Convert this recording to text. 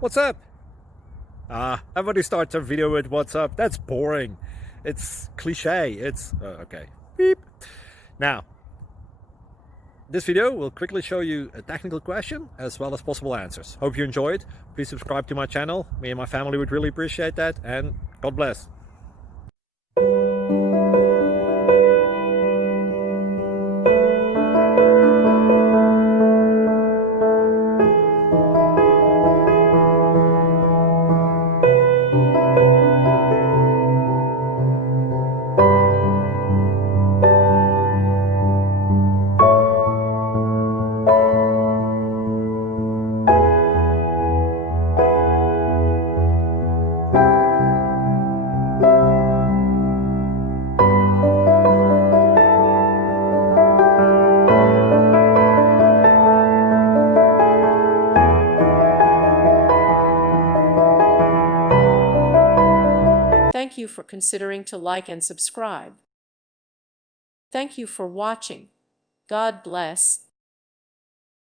What's up? Everybody starts a video with what's up. That's boring. It's cliche. It's okay. Beep. Now, this video will quickly show you a technical question as well as possible answers. Hope you enjoyed. Please subscribe to my channel. Me and my family would really appreciate that, and God bless. Thank you for considering to like and subscribe. Thank you for watching. God bless.